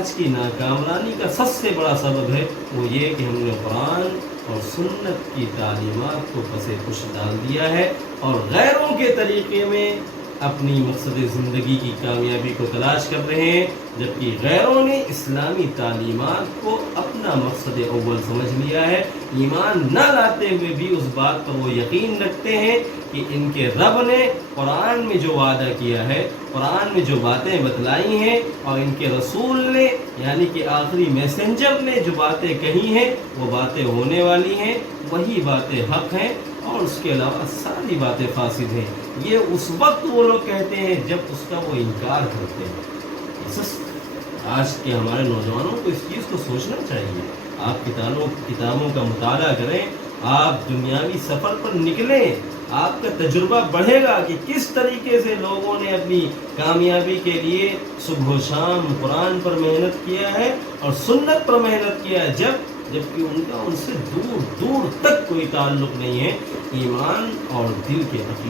آج کی ناکامرانی کا سب سے بڑا سبب ہے وہ یہ کہ ہم نے قرآن اور سنت کی تعلیمات کو پس پش ڈال دیا ہے اور غیروں کے طریقے میں اپنی مقصد زندگی کی کامیابی کو تلاش کر رہے ہیں، جبکہ غیروں نے اسلامی تعلیمات کو اپنا مقصد اول سمجھ لیا ہے۔ ایمان نہ لاتے ہوئے بھی اس بات پر وہ یقین رکھتے ہیں کہ ان کے رب نے قرآن میں جو وعدہ کیا ہے، قرآن میں جو باتیں بتلائی ہیں، اور ان کے رسول نے یعنی کہ آخری میسنجر نے جو باتیں کہی ہیں وہ باتیں ہونے والی ہیں، وہی باتیں حق ہیں، اور اس کے علاوہ ساری باتیں فاسد ہیں۔ یہ اس وقت وہ لوگ کہتے ہیں جب اس کا وہ انکار کرتے ہیں۔ آج کے ہمارے نوجوانوں کو اس چیز کو سوچنا چاہیے۔ آپ کتابوں کا مطالعہ کریں، آپ دنیاوی سفر پر نکلیں، آپ کا تجربہ بڑھے گا کہ کس طریقے سے لوگوں نے اپنی کامیابی کے لیے صبح و شام قرآن پر محنت کیا ہے اور سنت پر محنت کیا ہے، جبکہ ان کا ان سے دور دور تک کوئی تعلق نہیں ہے۔ ایمان اور دل کے عقیدے